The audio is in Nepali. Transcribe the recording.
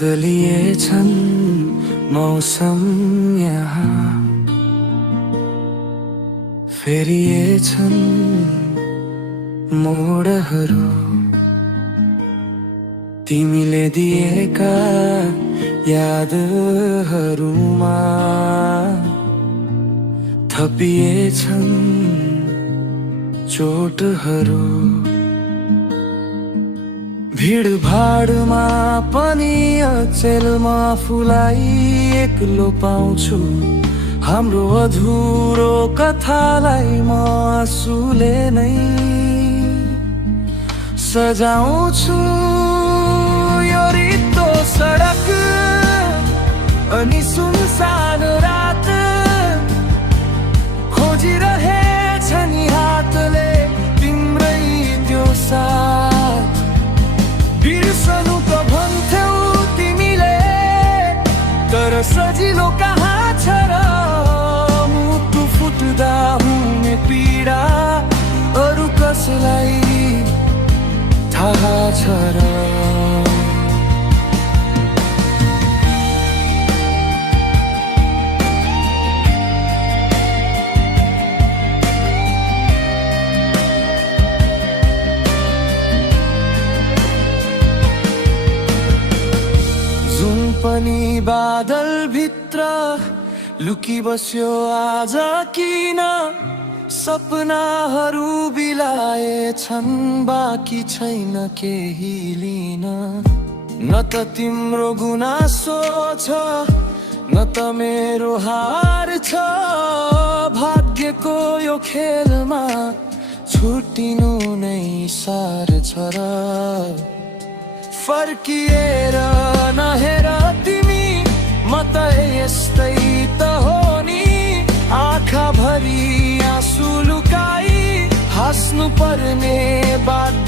बदलिएछन् मौसम यहाँ, फेरिएछन् मोडहरू, तिमीले दिएका यादहरूमा थपिएछन् चोटहरू। भिडभाडमा पनि अचेलमा आफूलाई एक्लो पाउँछु, हाम्रो अधुरो कथालाई म आँसुले नै सजाउँछु। यो रित्तो सडक अनि सुनसान रात खोजिरहेछ नि हातले तिम्रै त्यो साथ। बिर्सनु त भन्थ्यौ तिमीले, तर सजिलो कहाँ छ र। मुटु फुट्दा हुने पीडा अरू कसलाई थाहा छ र। जुन पनि बादल भित्र लुकी बस्यो आज किन, सपनाहरू बिलाएछन् बाँकी छैन केही लिन। न त तिम्रो गुनासो छ न त मेरो हार छ, भाग्यको यो खेलमा छुट्टिनु नै सार छ र। फर्किएर नहेर तिमी, म त यस्तै त हो नि। आँखा भरी आँसु लुकाई हाँस्नु पर्ने बात